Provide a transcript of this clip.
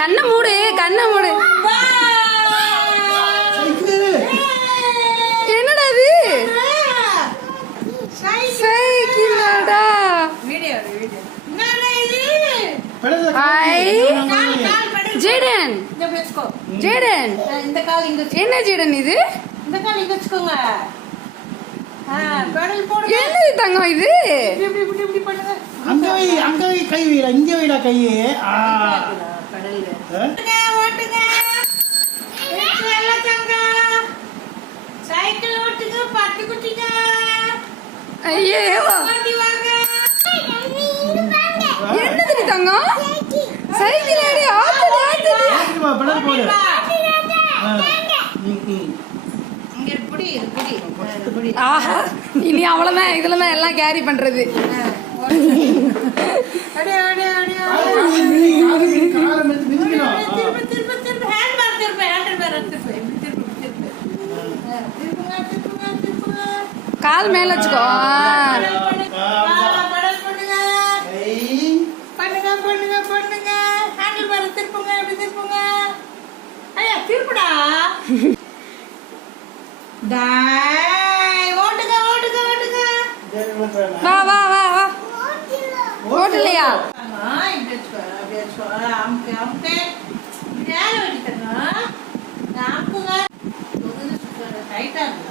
கண்ணை மூடு, கண்ணை மூடு. என்னடா இது? சைக்கிளாடா? ஜேடன், ஜேடன், என்ன ஜேடன் இது? என்னது தங்கம் இது? அங்க வை கை வைடா, இங்க வைடா கையே. சைக்கிள் ஓட்டுங்க, பட்டு குட்டிங்க. ஐயோ, என்னது தங்கம்? சைக்கிள் ஆடி ஆத்துடி பெடல் போடு. ஆஹா, இனி அவ்வளவுதான். இதுலதான் எல்லாம் கேரி பண்றது. கால் மேல வச்சுக்கோ. திருப்புடா. ஓட்டுங்க ஓட்டுங்க ஓட்டுங்க. வா வா வா வா. ஓட்டலையா? அமுக்கு அமுக்கு. நேரம் வச்சுட்டேங்க. அமுக்குங்க. டைட்டா இருக்கு.